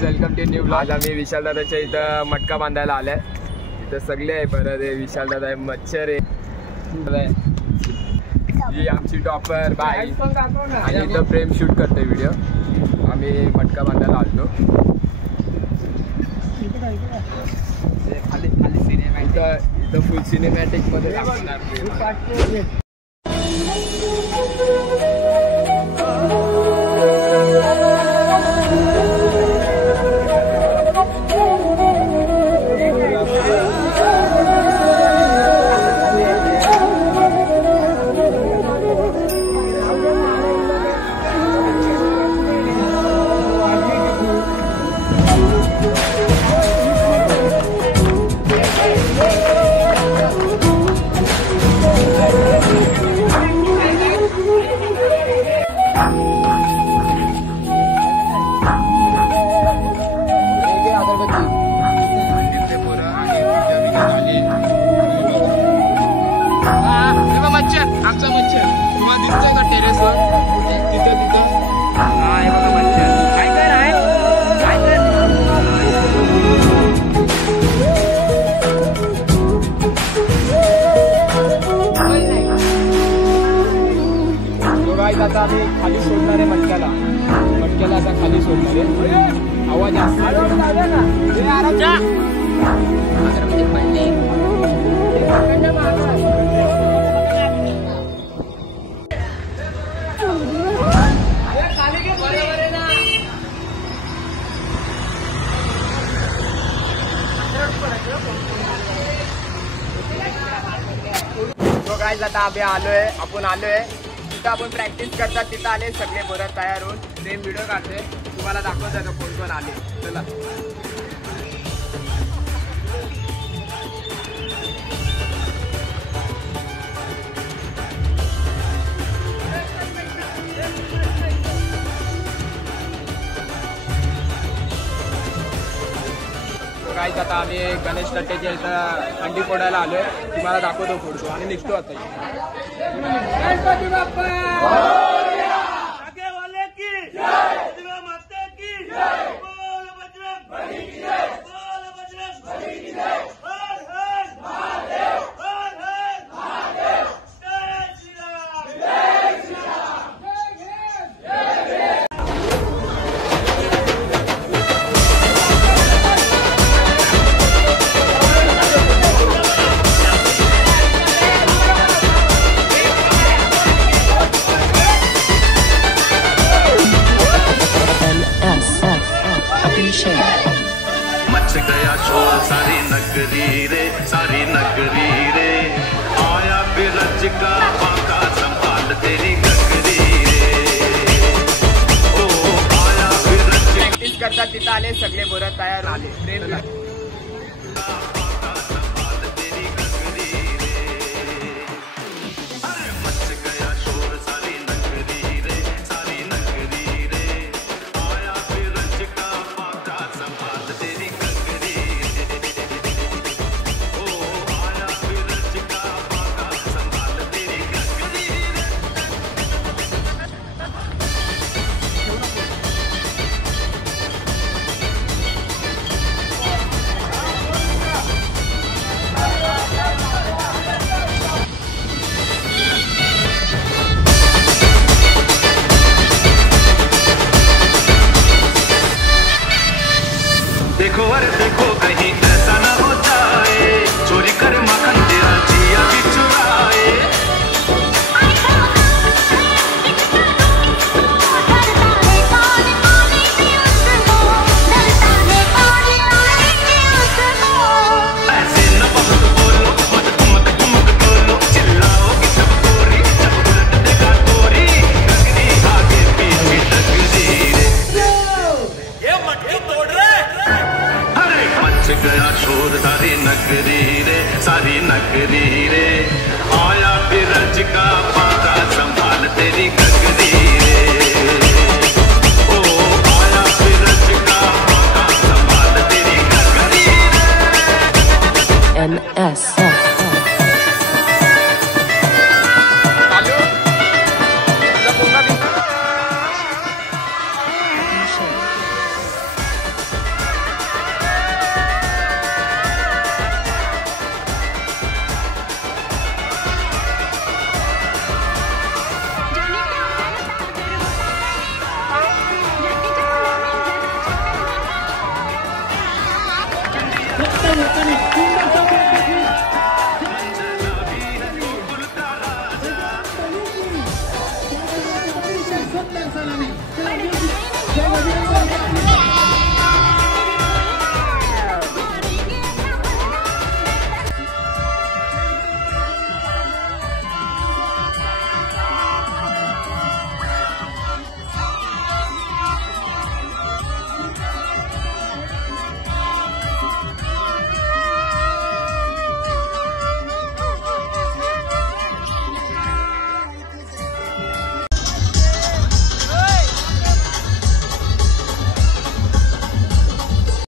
Welcome to new blog. आज आम्ही विशाल दादाच्या इथं मटका बांधायला आलाय। इथं सगळे आहे, परत आहे विशाल दादा आहे, मच्छर आहे, ही आमची टॉपर बाय आणि इथं प्रेम शूट करतोय व्हिडिओ। आम्ही मटका बांधायला आलतो। इथं फुल सिनेमॅटिक मध्ये दाखवणार। आमचा मच्छर तुम्हाला दिसतोय का टेरेसवर? तिथं हा हे बघा मच्छर। काय कर आहे काय कर तो गाइस आता आम्ही खाली सोडणार आहे मटक्याला आता खाली सोडणार आहे। आवाज गाइस आता आपण आलोय तिथं आपण प्रॅक्टिस करतात तिथं आले सगळे पोरं तयार होऊन सेम व्हिडिओ काढतोय। तुम्हाला दाखवत जातो कोण कोण आले। चला गाइस आता आम्ही गणेश लट्टेच्या इथं अंडी फोडायला आलोय। तुम्हाला दाखवतो फोडतो आणि निघतो आता। गणपती बाप्पा आगे वाले की जय, दुर्गा माता की जय, बोल बजरंग बली की जय, बोल बजरंग बली की जय, हर हर महादेव, हर हर महादेव, जय श्री राम, जय श्री राम, जय जय। मच गया शोर सारी नगरी रे आया बिरज का बाका संभाल तेरी गगरी रे। ओ आया बिरज प्रॅक्टिस करतात तिथं आले सगळे पोरं तयार आले। प्रेम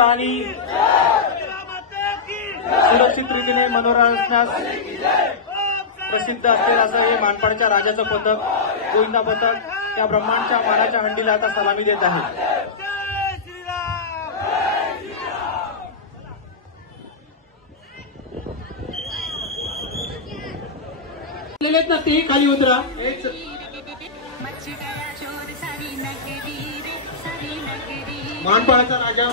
आणि सुरक्षित रीतीने मनोरा असण्यास प्रसिद्ध असलेलं असं हे मानपाडच्या राजाचं पथक गोविंदा पथक त्या ब्रह्मांडच्या मानाच्या हंडीला आता सलामी देत आहे. ना ते खाली उतरा. मानपाडचा राजा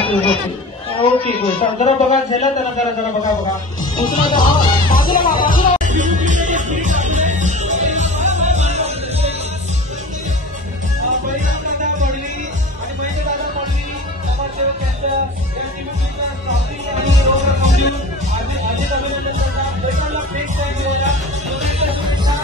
ओके जरा बघा झाला त्याला जरा बघा बाजूला परिणामदादा पडली आणि महिलेदादा पडली समाजसेवक त्यांच्या या निवडणुकीचा सावधी आणि रोग समजून अधिक अभिनंदन करतात. पैशाला फेक द्यायला शुभेच्छा.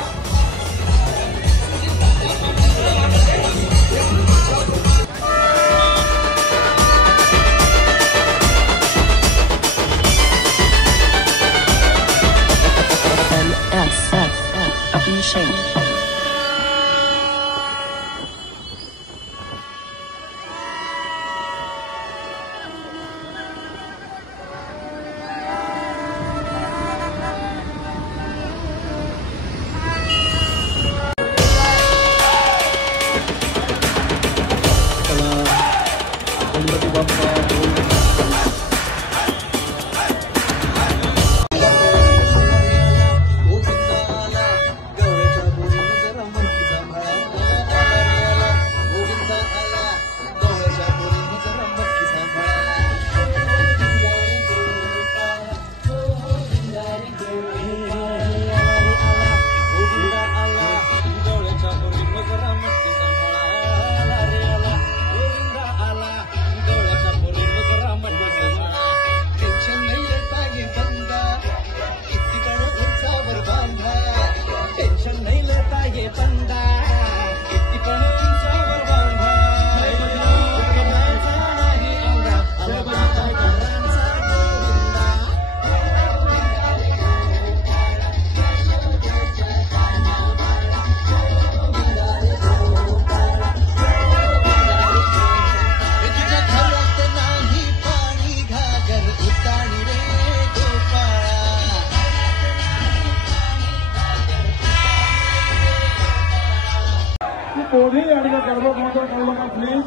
कोणी आणि गडबड मात्र करू नका प्लीज.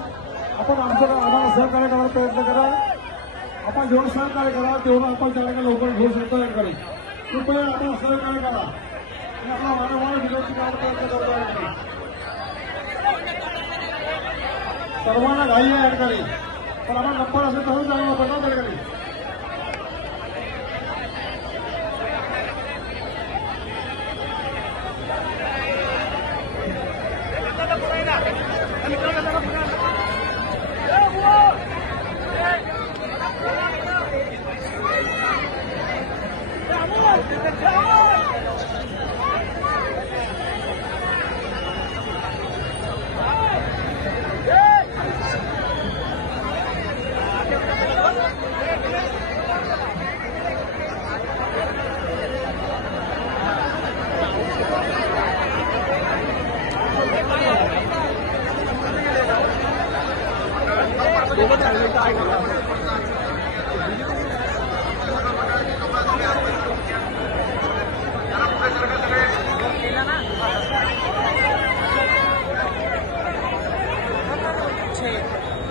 आपण आम्हाला सहकार्य करायला प्रयत्न करा. आपण जेवढं सहकार्य करा तेवढं आपण त्याला लवकर घेऊ शकतो. याकडे कृपया आपण सहकार्य करा आणि आपला वारंवार विरोधी करायला प्रयत्न करतो. याकडे सर्वांना घाई आहे. याकडे पण आपण गप्पा असेल तसंच जायला पडणार. त्याकडे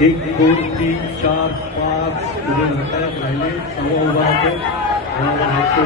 1 2 3 4 5 उभे राहतात राहिले सर्व उभा राहतो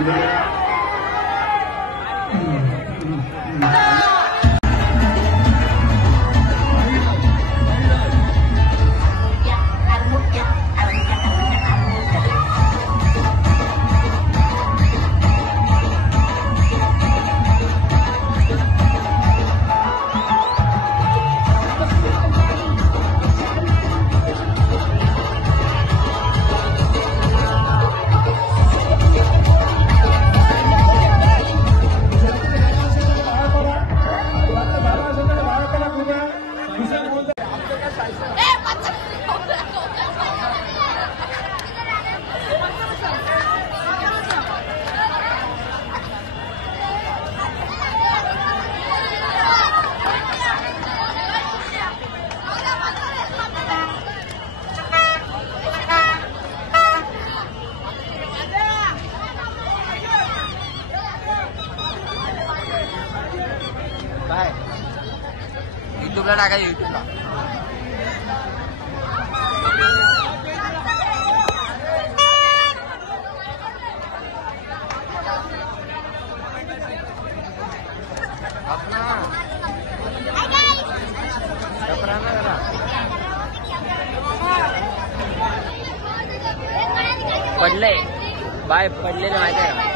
युट्यूबला टाका युट्यूबला पडले बाय पडलेले माहिती आहे.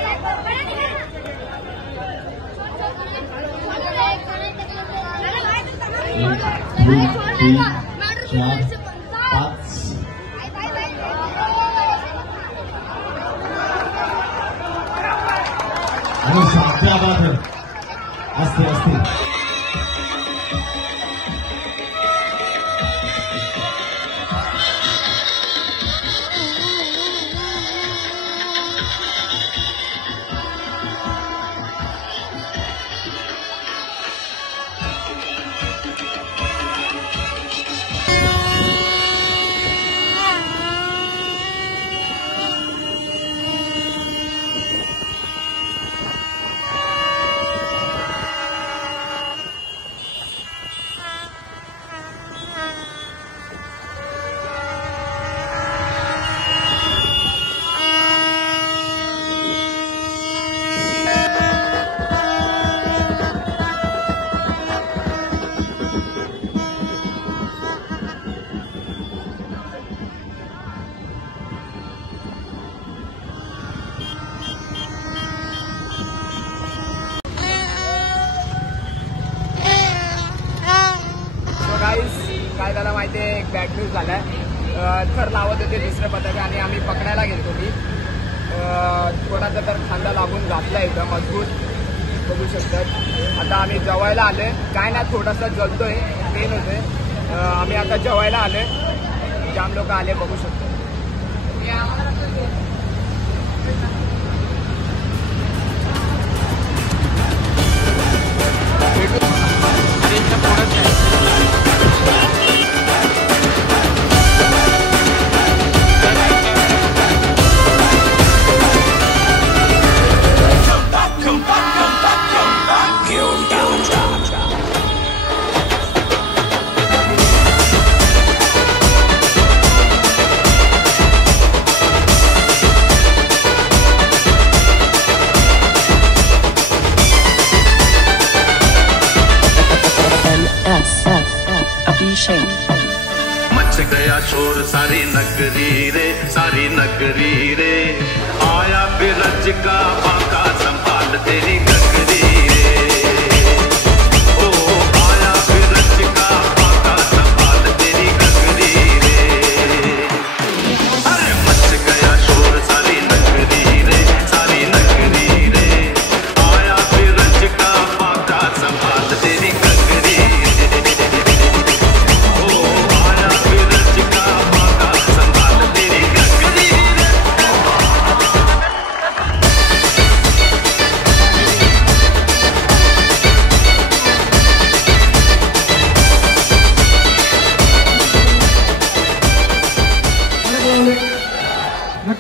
असते असते काय झालं माहिती आहे, एक बॅड न्यूज झालाय. थर लावत होते दुसऱ्या पथक आणि आम्ही पकडायला गेलो. मी कोणाचा तर खांदा लागून घातला इथं मजबूत बघू शकतात. आता आम्ही जेवायला आलोय. काय ना थोडासा जलतोय, पेन होतोय. आम्ही आता जेवायला आलोय. जाम लोक आले बघू शकतो. मच गया शोर सारी नगरी रे, सारी नगरी रे. आया बिरज का बाका संभाल तेरी नगरी रे. ओ आया बिरज का बाका संभाल तेरी नगरी रे. अरे मच गया शोर सारी नगरी रे, सारी नगरी रे. आया बिरज का बाका संभाल तेरी नगरी रे.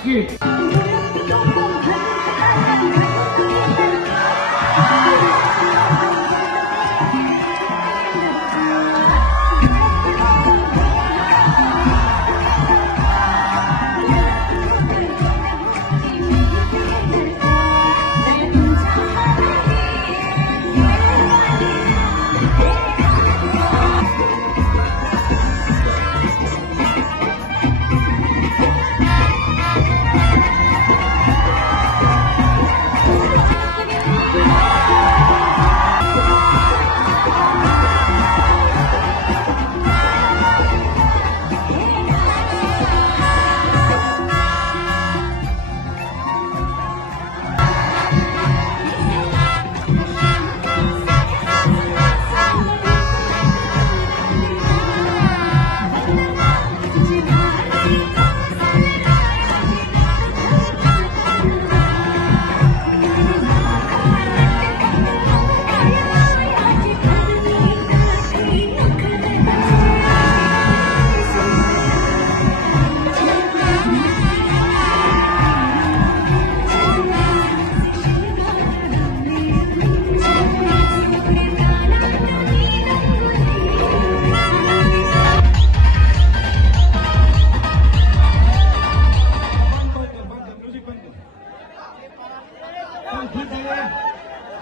नक्की.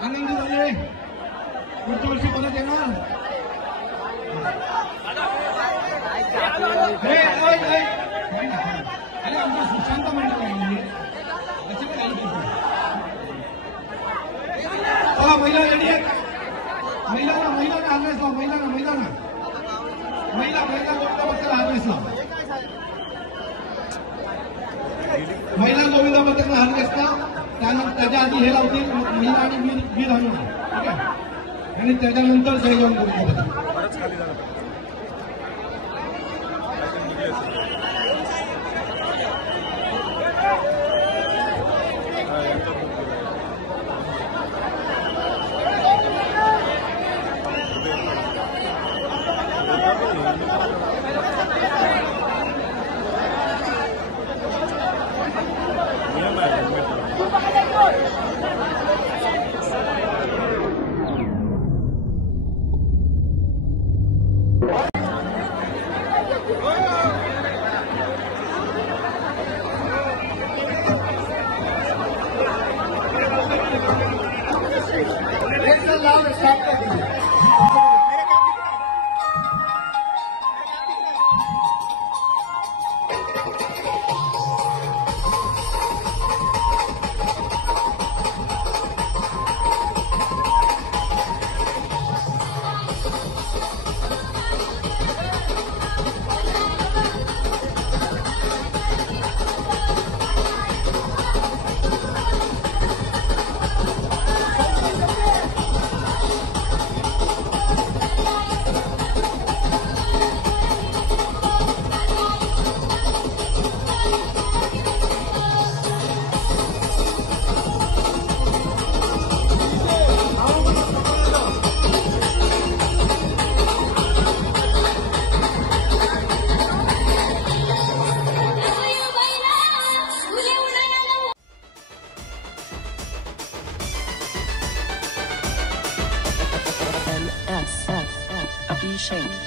आनंदी झाले. पुढच्या वर्षी परत येणार. अरे आमच्या सुशांत मंडळ आहे. चला महिला रेडी आहेत. महिलांना हार्नेस लाव. महिला गोविंदा बत्तरला हार्नेस लाव. महिला गोविंदा बत्तरला हार्नेस लाव. त्यानंतर त्याच्या आधी हे लावतील महिला आणि वीर हनुमान. ठीक आहे. आणि त्याच्यानंतर जय जवान गोविंदा बत्तर. NSF Abhishek.